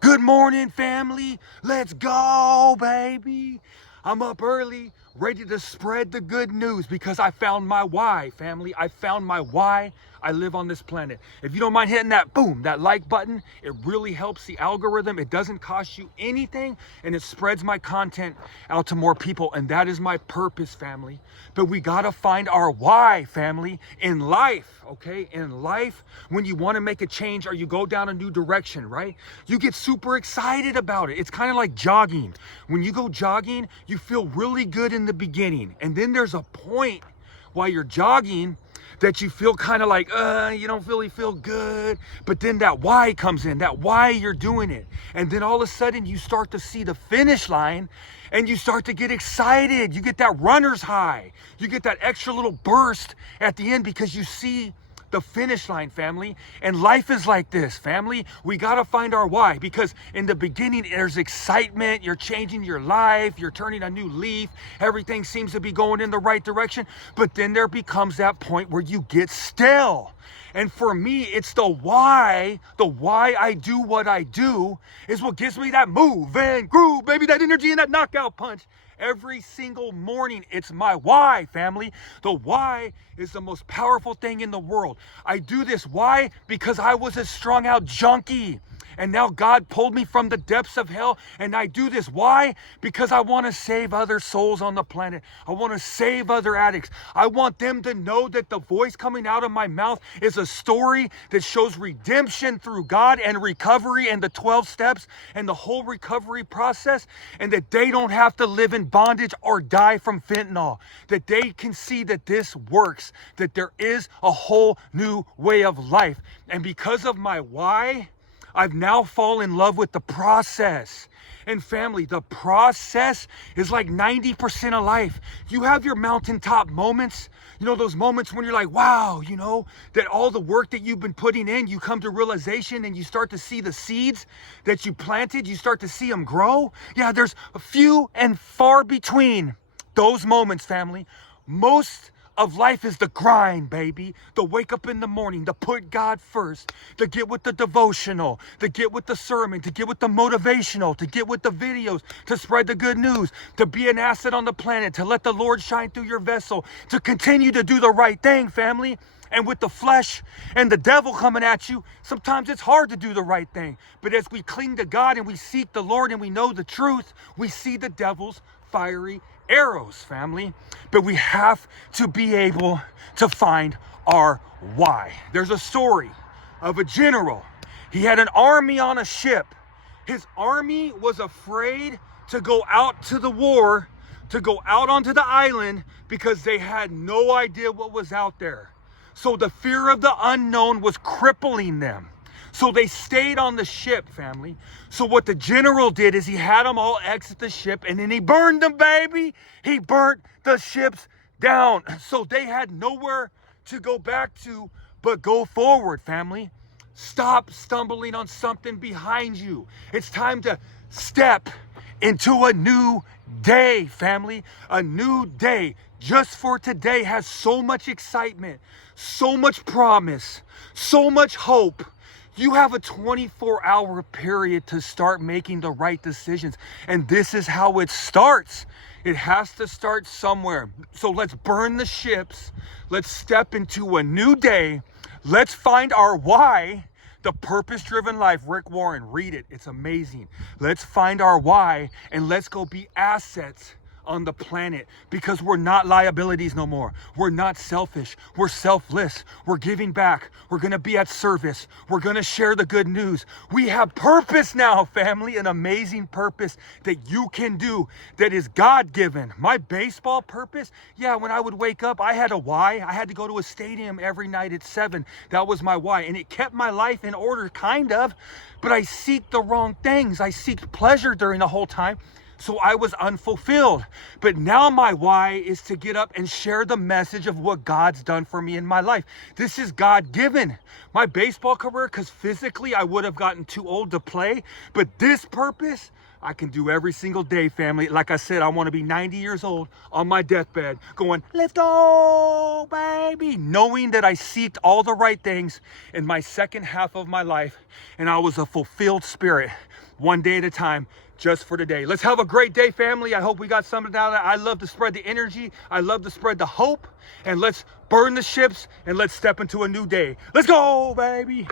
Good morning, family. Let's go, baby. I'm up early, ready to spread the good news because I found my why, family. I found my why I live on this planet. If you don't mind hitting that boom, that like button, it really helps the algorithm. It doesn't cost you anything and it spreads my content out to more people. And that is my purpose, family. But we gotta find our why, family, in life, okay? In life, when you wanna make a change or you go down a new direction, right? You get super excited about it. It's kind of like jogging. When you go jogging, you feel really good in the beginning. And then there's a point while you're jogging that you feel kind of like, you don't really feel good. But then that why comes in, that why you're doing it. And then all of a sudden you start to see the finish line and you start to get excited. You get that runner's high. You get that extra little burst at the end because you see the finish line, family. And life is like this, family. We gotta find our why, because in the beginning there's excitement. You're changing your life, you're turning a new leaf, everything seems to be going in the right direction. But then there becomes that point where you get stale. And for me, it's the why I do what I do is what gives me that move and groove, baby, that energy and that knockout punch. Every single morning, it's my why, family. The why is the most powerful thing in the world. I do this, why? Because I was a strung out junkie. And now God pulled me from the depths of hell. And I do this. Why? Because I want to save other souls on the planet. I want to save other addicts. I want them to know that the voice coming out of my mouth is a story that shows redemption through God and recovery and the 12 steps and the whole recovery process. And that they don't have to live in bondage or die from fentanyl. That they can see that this works. That there is a whole new way of life. And because of my why, I've now fallen in love with the process. And family, the process is like 90% of life. You have your mountaintop moments, those moments when you're like, wow, that all the work that you've been putting in, you come to realization and you start to see the seeds that you planted, you start to see them grow. Yeah, there's a few and far between those moments, family. Most of life is the grind, baby. The wake up in the morning, to put God first, to get with the devotional, to get with the sermon, to get with the motivational, to get with the videos, to spread the good news, to be an asset on the planet, to let the Lord shine through your vessel, to continue to do the right thing, family. And with the flesh and the devil coming at you, sometimes it's hard to do the right thing. But as we cling to God and we seek the Lord and we know the truth, we see the devil's fiery arrows, family. But we have to be able to find our why. There's a story of a general. He had an army on a ship. His army was afraid to go out to the war, to go out onto the island, because they had no idea what was out there. So the fear of the unknown was crippling them. So they stayed on the ship, family. So what the general did is he had them all exit the ship and then he burned them, baby. He burnt the ships down. So they had nowhere to go back to but go forward, family. Stop stumbling on something behind you. It's time to step into a new day, family. A new day just for today has so much excitement, so much promise, so much hope. You have a 24-hour period to start making the right decisions. And this is how it starts. It has to start somewhere. So let's burn the ships. Let's step into a new day. Let's find our why. The Purpose-Driven Life, Rick Warren, read it. It's amazing. Let's find our why and let's go be assets on the planet, because we're not liabilities no more. We're not selfish. We're selfless. We're giving back. We're going to be at service. We're going to share the good news. We have purpose now, family, an amazing purpose that you can do that is God-given. My baseball purpose, yeah, when I would wake up, I had a why. I had to go to a stadium every night at 7. That was my why. And it kept my life in order, kind of, but I seek the wrong things. I seeked pleasure during the whole time. So I was unfulfilled. But now my why is to get up and share the message of what God's done for me in my life. This is God-given. My baseball career, because physically I would have gotten too old to play. But this purpose, I can do every single day, family. Like I said, I want to be 90 years old on my deathbed going, let's go, baby. Knowing that I seeked all the right things in my second half of my life and I was a fulfilled spirit. one day at a time, just for today. Let's have a great day, family. I hope we got something out of that. I love to spread the energy. I love to spread the hope. And let's burn the ships and let's step into a new day. Let's go, baby.